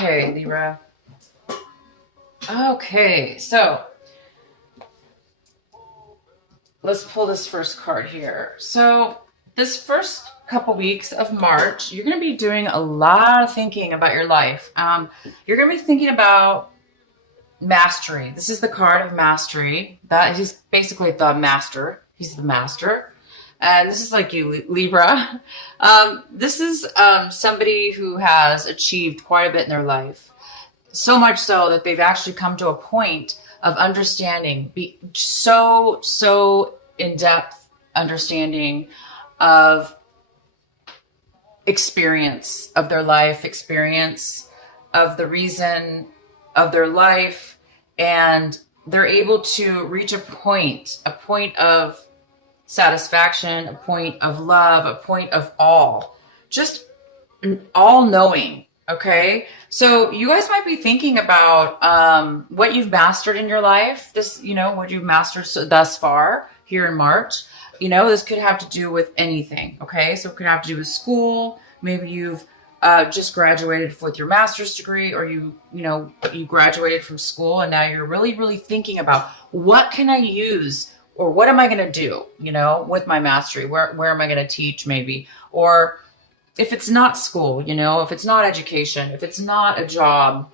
Okay, Libra. Okay, so let's pull this first card here. So this first couple weeks of March, you're going to be doing a lot of thinking about your life. You're going to be thinking about mastery. This is the card of mastery. That he's basically the master. He's the master. And this is like you, Libra. This is somebody who has achieved quite a bit in their life. So much so that they've actually come to a point of understanding, so in-depth understanding of experience of their life, experience of the reason of their life, and they're able to reach a point of satisfaction, a point of love, a point of just all knowing. Okay, so you guys might be thinking about what you've mastered in your life. This, what you've mastered thus far here in March. This could have to do with anything. Okay, so it could have to do with school. Maybe you've just graduated with your master's degree, or you graduated from school and now you're really, really thinking about what can I use, or what am I going to do, with my mastery? Where am I going to teach maybe? Or if it's not school, if it's not education, if it's not a job,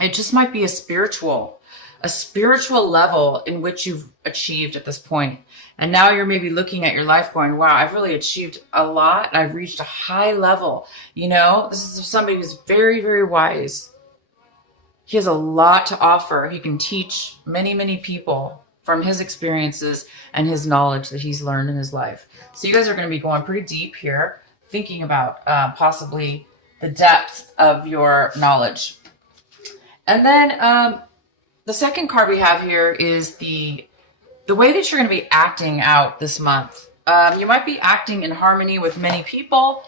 it just might be a spiritual level in which you've achieved at this point. And now you're maybe looking at your life going, wow, I've really achieved a lot. I've reached a high level. This is somebody who's very, very wise. He has a lot to offer. He can teach many, many people from his experiences and his knowledge that he's learned in his life. So you guys are going to be going pretty deep here, thinking about possibly the depth of your knowledge. And then the second card we have here is the way that you're going to be acting out this month. You might be acting in harmony with many people,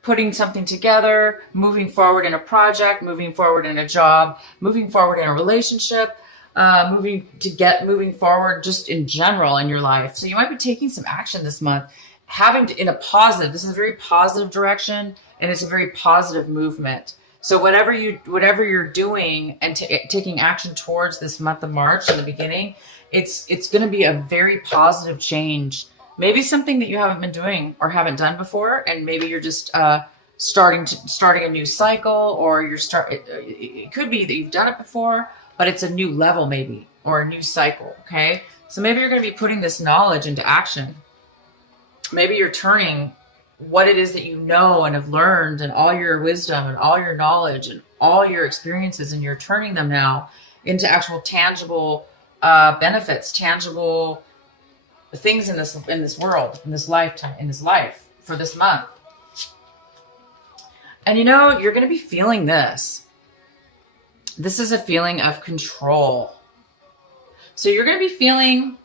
putting something together, moving forward in a project, moving forward in a job, moving forward in a relationship, moving forward just in general in your life. So you might be taking some action this month, this is a very positive direction, and it's a very positive movement. So whatever you're doing and taking action towards this month of March in the beginning, it's going to be a very positive change. Maybe something that you haven't been doing or haven't done before, and maybe you're just starting a new cycle, or it could be that you've done it before, but it's a new level maybe, or a new cycle. Okay, so maybe you're going to be putting this knowledge into action. Maybe you're turning what it is that you know and have learned, and all your wisdom and all your knowledge and all your experiences, and you're turning them now into actual tangible benefits, tangible things in this world, in this lifetime, in this life for this month. And you're going to be feeling this. This is a feeling of control. So you're going to be feeling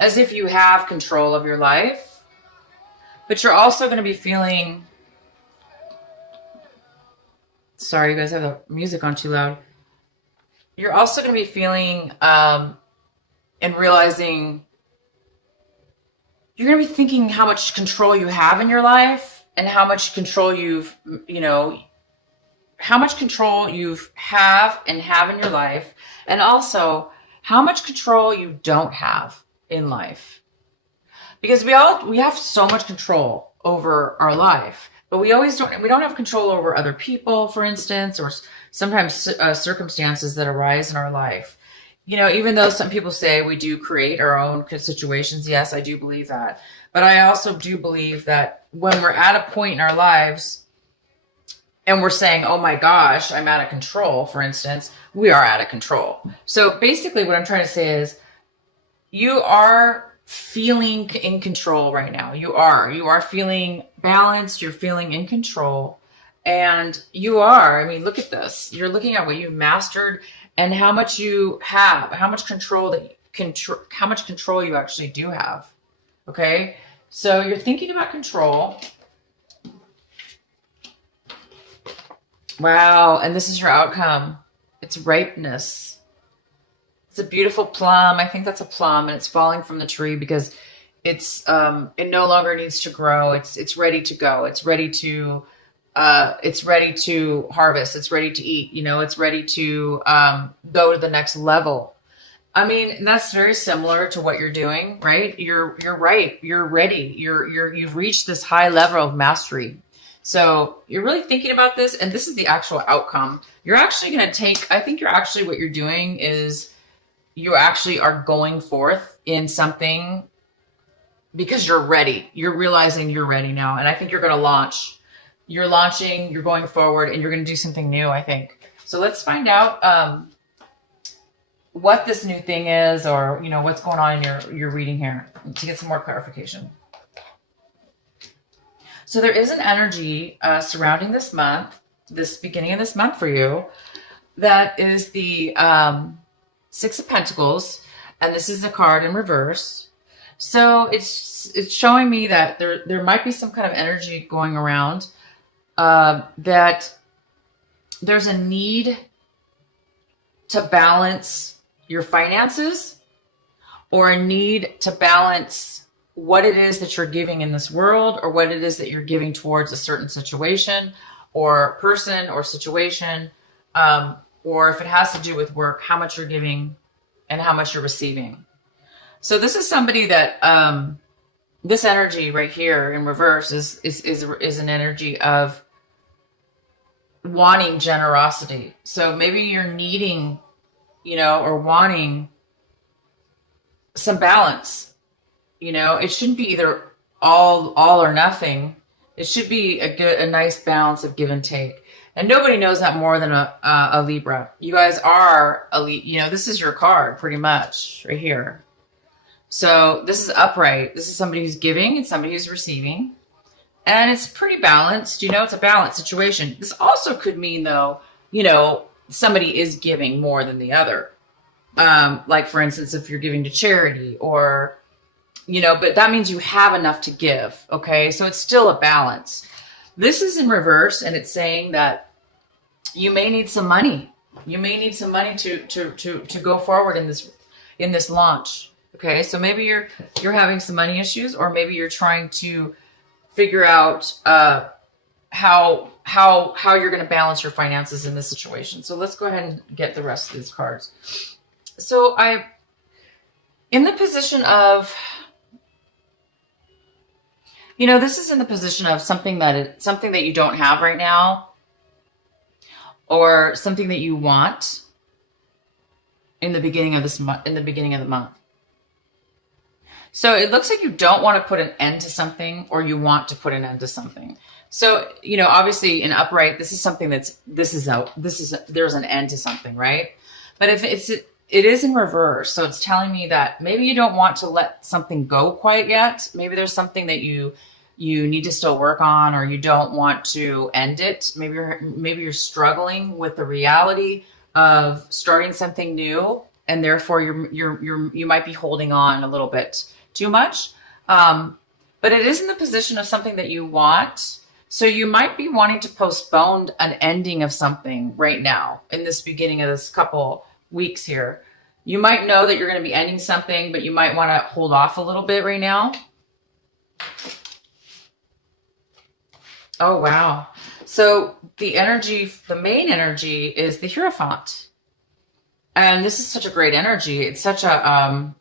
as if you have control of your life, but you're also going to be feeling, sorry, you guys have the music on too loud. You're also going to be feeling and realizing, you're going to be thinking how much control you have in your life, and how much control you have in your life, and also how much control you don't have in life. Because we have so much control over our life, but we don't have control over other people, for instance, or sometimes circumstances that arise in our life. Even though some people say we do create our own situations, yes, I do believe that. But I also do believe that when we're at a point in our lives and we're saying, oh my gosh, I'm out of control, for instance, we are out of control. So basically what I'm trying to say is, you are feeling in control right now. You are feeling balanced. You're feeling in control. And look at this. You're looking at what you mastered and how much you have, how much control you actually do have. Okay. So you're thinking about control. Wow. And this is your outcome. It's ripeness. It's a beautiful plum. I think that's a plum, and it's falling from the tree because it no longer needs to grow. It's ready to go. It's ready to it's ready to harvest. It's ready to eat. It's ready to go to the next level. I mean, that's very similar to what you're doing, right? You're right. You're ready. You've reached this high level of mastery. So you're really thinking about this, and this is the actual outcome. You're actually going to take, I think what you're doing is you actually are going forth in something because you're ready. You're realizing you're ready now. And I think you're going to launch. You're launching, you're going forward, and you're going to do something new, I think. So let's find out what this new thing is, or what's going on in your reading here, to get some more clarification. So there is an energy surrounding this month, this beginning of this month for you, that is the Six of Pentacles, and this is a card in reverse. So it's showing me that there might be some kind of energy going around, that there's a need to balance your finances, or a need to balance what it is that you're giving in this world, or what it is that you're giving towards a certain situation or person or situation, or if it has to do with work, how much you're giving and how much you're receiving. So this is somebody that this energy right here in reverse is an energy of wanting generosity. So maybe you're needing, or wanting some balance. It shouldn't be either all or nothing. It should be a nice balance of give and take. And nobody knows that more than a Libra. You guys are this is your card pretty much right here. So this is upright. This is somebody who's giving and somebody who's receiving. And it's pretty balanced. It's a balanced situation. This also could mean, though, somebody is giving more than the other. Like, for instance, if you're giving to charity, or, but that means you have enough to give. Okay. So it's still a balance. This is in reverse, and it's saying that you may need some money. You may need some money to go forward in this launch. Okay. So maybe you're having some money issues, or maybe you're trying to figure out how you're going to balance your finances in this situation. So let's go ahead and get the rest of these cards. So in the position of, this is in the position of something that you don't have right now, or something that you want in the beginning of the month. So it looks like you don't want to put an end to something, or you want to put an end to something. So, obviously in upright, this is something there's an end to something, right? But if it is in reverse. So it's telling me that maybe you don't want to let something go quite yet. Maybe there's something that you need to still work on, or you don't want to end it. Maybe you're struggling with the reality of starting something new, and therefore you might be holding on a little bit too much. But it is in the position of something that you want. So you might be wanting to postpone an ending of something right now in this beginning of this couple weeks here. You might know that you're going to be ending something, but you might want to hold off a little bit right now. Oh, wow. So the main energy is the Hierophant. And this is such a great energy. It's such a,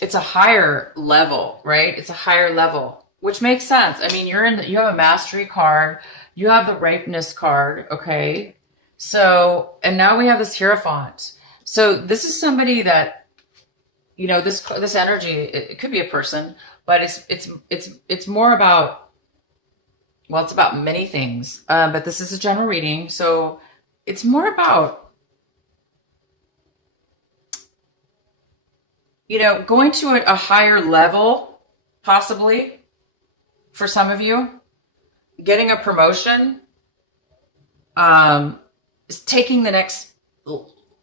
it's a higher level, right? It's a higher level, which makes sense. I mean, you have a mastery card, you have the ripeness card. Okay. So, and now we have this Hierophant. So this is somebody that, this energy, it could be a person, but it's more about, well, it's about many things. But this is a general reading. So it's more about, going to a higher level, possibly, for some of you, getting a promotion, is taking the next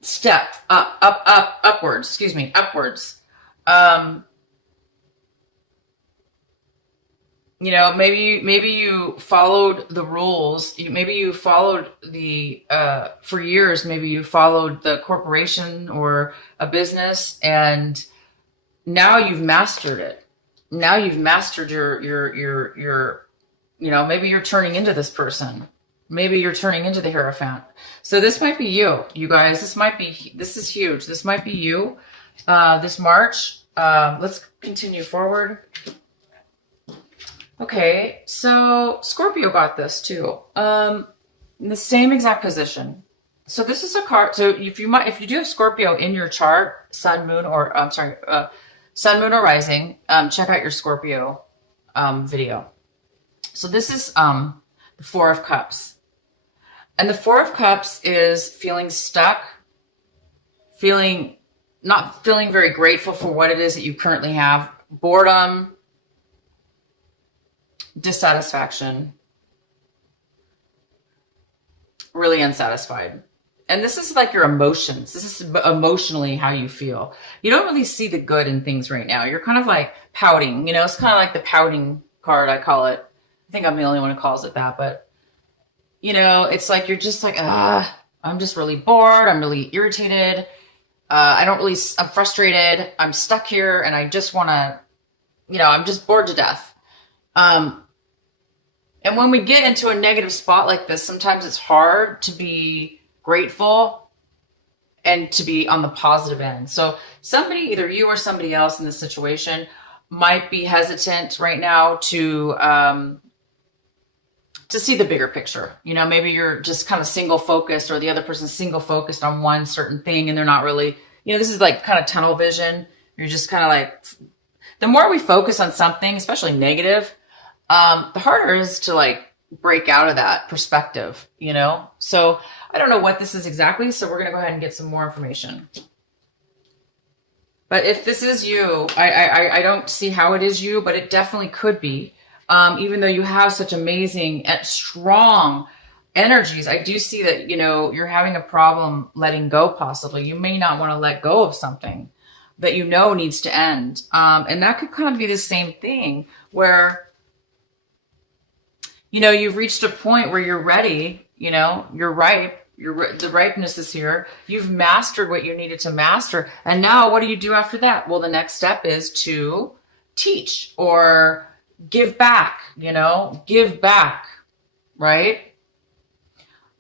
step upwards. Maybe you followed the rules. Maybe you followed for years, maybe you followed the corporation or a business, and now you've mastered it. Now you've mastered your maybe you're turning into this person. Maybe you're turning into the Hierophant. So this might be you, you guys. This is huge. This might be you this March. Let's continue forward. Okay, so Scorpio got this too. In the same exact position. So this is a card. So if you do have Scorpio in your chart, Sun, Moon, or Sun, Moon, or Rising, check out your Scorpio video. So this is the Four of Cups. And the Four of Cups is feeling stuck, not feeling very grateful for what it is that you currently have, boredom, dissatisfaction, really unsatisfied. And this is like your emotions. This is emotionally how you feel. You don't really see the good in things right now. You're kind of like pouting, it's kind of like the pouting card, I call it. I think I'm the only one who calls it that, but it's like, you're just like, I'm just really bored. I'm really irritated. I'm frustrated. I'm stuck here and I just want to, I'm just bored to death. And when we get into a negative spot like this, sometimes it's hard to be grateful and to be on the positive end. So somebody, either you or somebody else in this situation, might be hesitant right now to see the bigger picture. Maybe you're just kind of single focused, or the other person's single focused on one certain thing, and they're not really, this is like kind of tunnel vision. You're just kind of like, the more we focus on something, especially negative, the harder it is to like break out of that perspective, So I don't know what this is exactly. So we're going to go ahead and get some more information. But if this is you, I don't see how it is you, but it definitely could be. Even though you have such amazing, strong energies, I do see that, you're having a problem letting go possibly. You may not want to let go of something that needs to end. And that could kind of be the same thing where, you've reached a point where you're ready, you're ripe. The ripeness is here. You've mastered what you needed to master. And now what do you do after that? Well, the next step is to teach or give back, give back, right?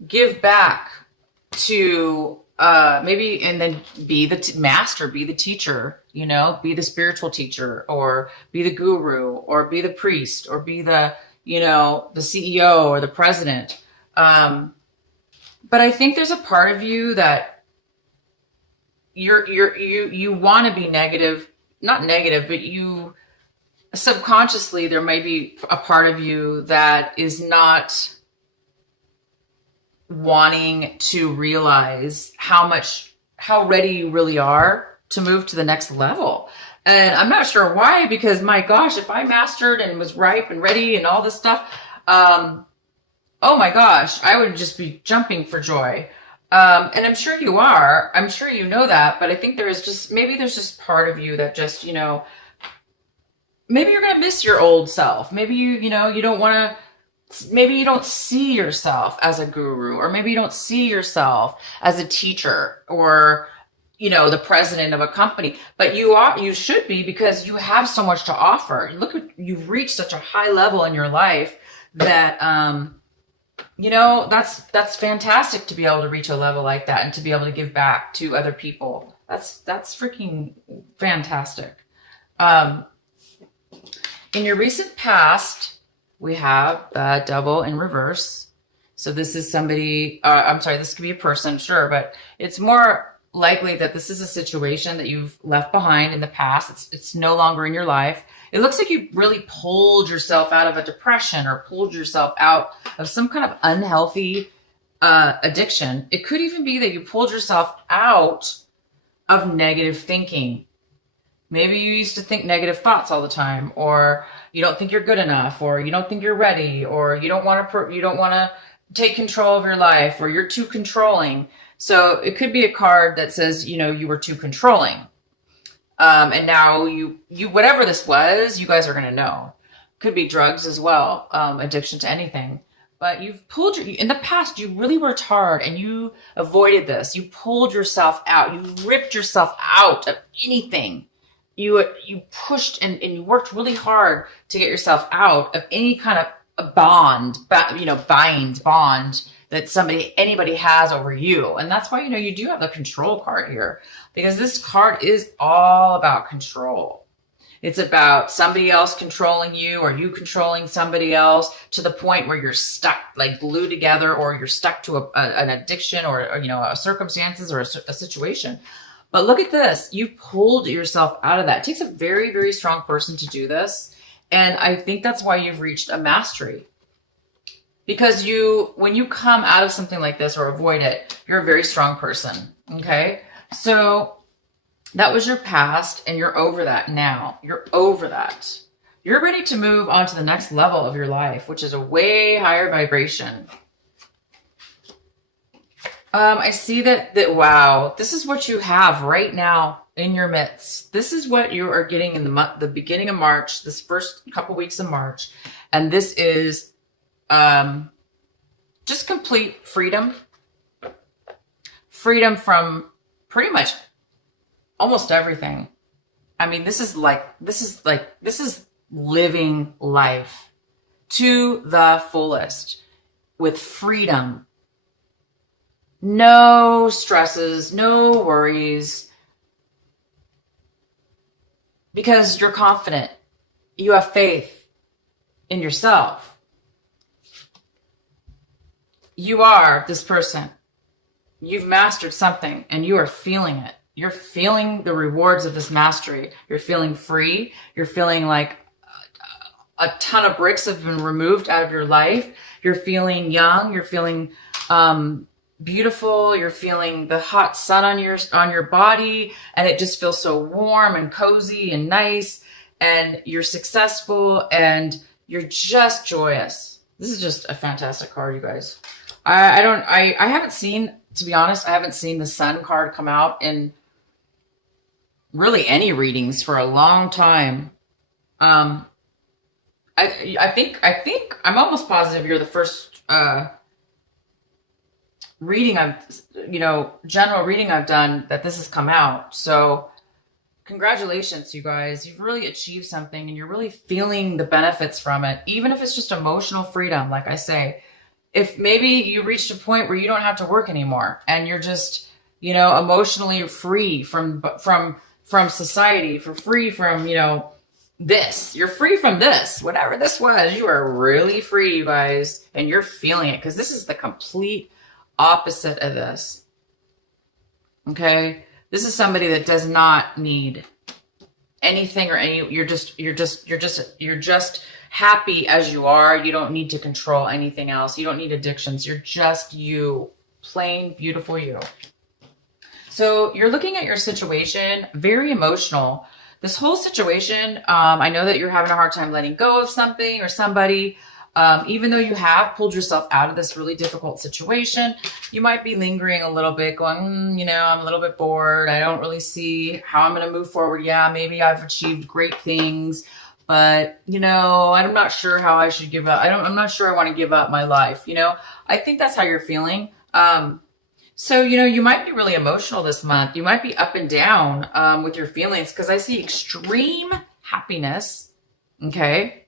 Give back to maybe, and then be the master, be the teacher, be the spiritual teacher, or be the guru, or be the priest, or be the, the CEO or the president. But I think there's a part of you that you want to be negative, not negative, but you subconsciously, there may be a part of you that is not wanting to realize how ready you really are to move to the next level. And I'm not sure why, because my gosh, if I mastered and was ripe and ready and all this stuff, oh my gosh, I would just be jumping for joy. And I'm sure you are. I'm sure you know that. But I think there's just part of you that just, maybe you're going to miss your old self. Maybe you don't want to, maybe you don't see yourself as a guru, or maybe you don't see yourself as a teacher, or, the president of a company, but you should be, because you have so much to offer. You've reached such a high level in your life that, that's fantastic to be able to reach a level like that and to be able to give back to other people. That's freaking fantastic. In your recent past, we have the Devil in reverse. So this is somebody, this could be a person, sure, but it's more likely that this is a situation that you've left behind in the past. It's no longer in your life. It looks like you really pulled yourself out of a depression, or pulled yourself out of some kind of unhealthy addiction. It could even be that you pulled yourself out of negative thinking. Maybe you used to think negative thoughts all the time, or you don't think you're good enough, or you don't think you're ready, or you don't want to take control of your life, or you're too controlling. So it could be a card that says, you were too controlling. And now you whatever this was, you guys are going to know. Could be drugs as well, addiction to anything. But in the past, you really worked hard and you avoided this. You pulled yourself out. You ripped yourself out of anything. You pushed and you worked really hard to get yourself out of any kind bond that anybody has over you. And that's why, you do have the control card here, because this card is all about control. It's about somebody else controlling you, or you controlling somebody else, to the point where you're stuck, like glued together, or you're stuck to an addiction, or a circumstances, or a situation. But look at this. You pulled yourself out of that. It takes a very, very strong person to do this. And I think that's why you've reached a mastery. Because when you come out of something like this or avoid it, you're a very strong person. Okay. So that was your past, and you're over that now. You're over that. You're ready to move on to the next level of your life, which is a way higher vibration. I see that wow, this is what you have right now in your midst. This is what you are getting in the beginning of March, this first couple weeks of March. And this is just complete freedom. Freedom from pretty much almost everything. I mean, this is living life to the fullest with freedom. No stresses, no worries, because you're confident. You have faith in yourself. You are this person. You've mastered something, and you are feeling it. You're feeling the rewards of this mastery. You're feeling free. You're feeling like a ton of bricks have been removed out of your life. You're feeling young. You're feeling beautiful. You're feeling the hot sun on your body, and it just feels so warm and cozy and nice. And you're successful, and you're just joyous. This is just a fantastic card, you guys. I haven't seen, to be honest, I haven't seen the Sun card come out in really any readings for a long time. I think I'm almost positive you're the first reading general reading I've done that this has come out. So congratulations, you guys. You've really achieved something, and you're really feeling the benefits from it, even if it's just emotional freedom. Like I say, if maybe you reached a point where you don't have to work anymore, and you're just, emotionally free from society, free from, this. You're free from this, whatever this was. You are really free, you guys, and you're feeling it, because this is the complete opposite of this. Okay? This is somebody that does not need anything or you're just happy as you are. You don't need to control anything else. You don't need addictions. You're just you, plain beautiful you. So you're looking at your situation, very emotional. This whole situation, I know that you're having a hard time letting go of something or somebody. Even though you have pulled yourself out of this really difficult situation, you might be lingering a little bit, going, I'm a little bit bored. I don't really see how I'm going to move forward. Yeah, maybe I've achieved great things, but, I'm not sure how I should give up. I'm not sure I want to give up my life. I think that's how you're feeling. So, you might be really emotional this month. You might be up and down with your feelings, because I see extreme happiness. Okay.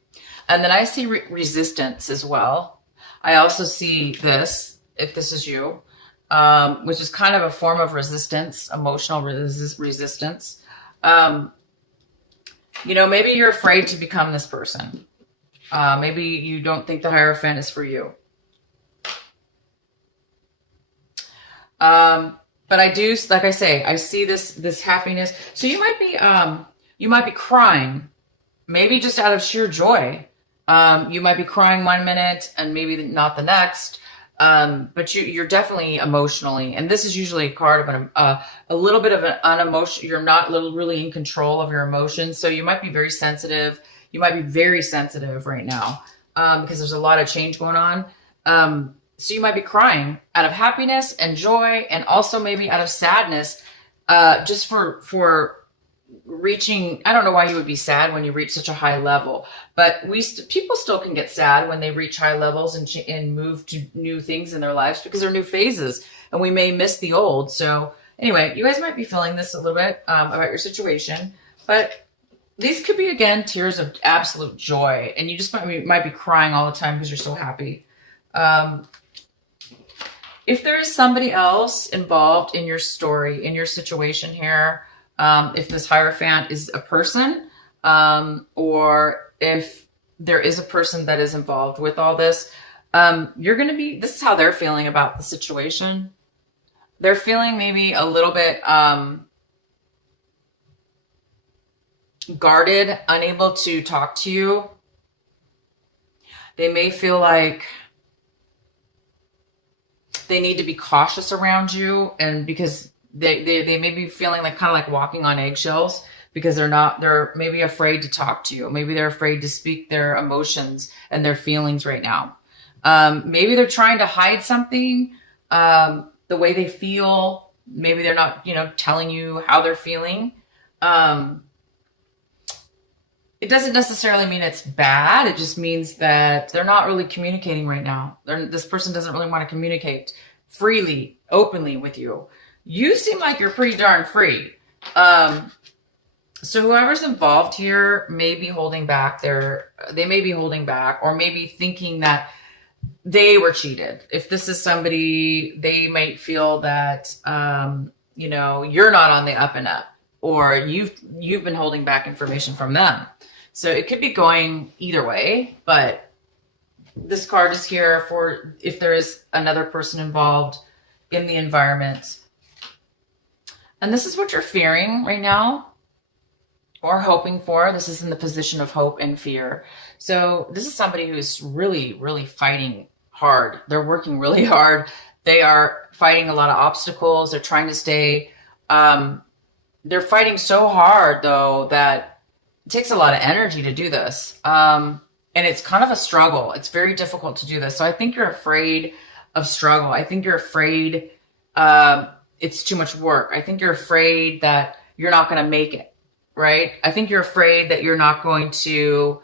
And then I see resistance as well. I also see this, if this is you, which is kind of a form of resistance, emotional resistance. Maybe you're afraid to become this person. Maybe you don't think the Hierophant is for you. But I do, like I say, I see this happiness. So you might be crying, maybe just out of sheer joy. You might be crying one minute and maybe not the next. But you're definitely emotionally, and this is usually a card of a little bit of an unemotional. You're not really in control of your emotions. So you might be very sensitive. You might be very sensitive right now, because there's a lot of change going on. So you might be crying out of happiness and joy, and also maybe out of sadness, just for reaching. I don't know why you would be sad when you reach such a high level, but people still can get sad when they reach high levels and move to new things in their lives, because they're new phases, and we may miss the old. So anyway, you guys might be feeling this a little bit about your situation, but These could be, again, tears of absolute joy, and you just might be crying all the time because you're so happy. If there is somebody else involved in your story, in your situation here, if this Hierophant is a person, or if there is a person that is involved with all this, you're going to be, this is how they're feeling about the situation. They're feeling maybe a little bit guarded, unable to talk to you. They may feel like they need to be cautious around you, and because they may be feeling like kind of like walking on eggshells, because they're maybe afraid to talk to you. Maybe they're afraid to speak their emotions and their feelings right now. Maybe they're trying to hide something, the way they feel. Maybe they're not, telling you how they're feeling. It doesn't necessarily mean it's bad. It just means that they're not really communicating right now. This person doesn't really want to communicate freely, openly with you. You seem like you're pretty darn free. So whoever's involved here may be holding back they may be holding back, or maybe thinking that they were cheated. If this is somebody, they might feel that, you're not on the up and up, or you've been holding back information from them. So it could be going either way, but this card is here for if there is another person involved in the environment. And this is what you're fearing right now, or hoping for. This is in the position of hope and fear. So this is somebody who is really, really fighting hard. They're working really hard. They are fighting a lot of obstacles. They're trying to stay, they're fighting so hard though, that it takes a lot of energy to do this. And it's kind of a struggle. It's very difficult to do this. So I think you're afraid of struggle. I think you're afraid, it's too much work. I think you're afraid that you're not going to make it, right? I think you're afraid that you're not going to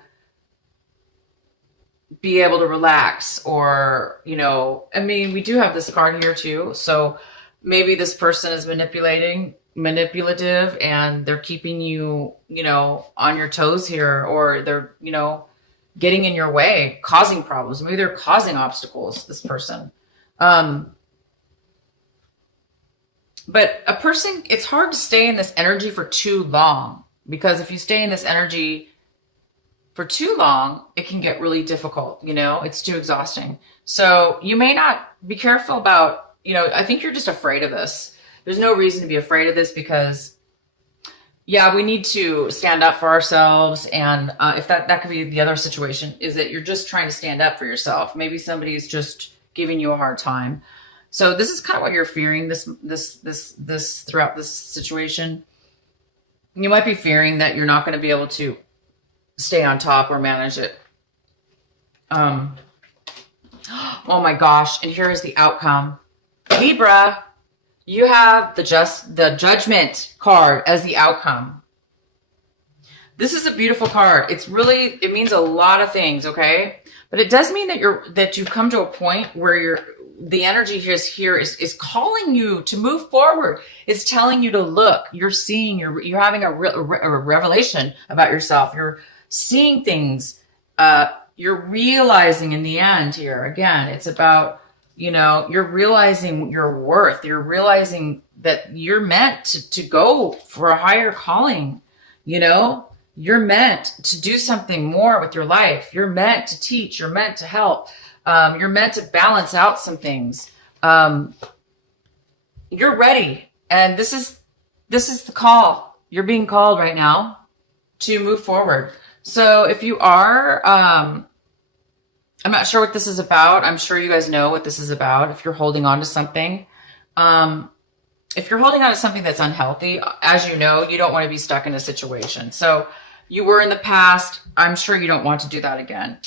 be able to relax, or, we do have this card here too. So maybe this person is manipulative, and they're keeping you, on your toes here, or they're, getting in your way, causing problems. Maybe they're causing obstacles, this person. But a person, it's hard to stay in this energy for too long, because if you stay in this energy for too long, it can get really difficult. It's too exhausting. So you may not be careful about, I think you're just afraid of this. There's no reason to be afraid of this, because we need to stand up for ourselves. And if that could be the other situation, is that you're just trying to stand up for yourself. Maybe somebody is just giving you a hard time. So this is kind of what you're fearing this throughout this situation. You might be fearing that you're not going to be able to stay on top or manage it. Oh my gosh. And here is the outcome. Libra, you have the judgment card as the outcome. This is a beautiful card. It means a lot of things, okay? But it does mean that you've come to a point where the energy here is calling you to move forward. It's telling you to look. You're seeing, you're having a revelation about yourself. You're seeing things. You're realizing in the end here, again, it's about, you're realizing your worth. You're realizing that you're meant to go for a higher calling. You're meant to do something more with your life. You're meant to teach. You're meant to help. You're meant to balance out some things. You're ready. And this is the call. You're being called right now to move forward. So if you are, I'm not sure what this is about. I'm sure you guys know what this is about. If you're holding on to something, if you're holding on to something that's unhealthy, as you know, you don't want to be stuck in a situation. So you were in the past. I'm sure you don't want to do that again.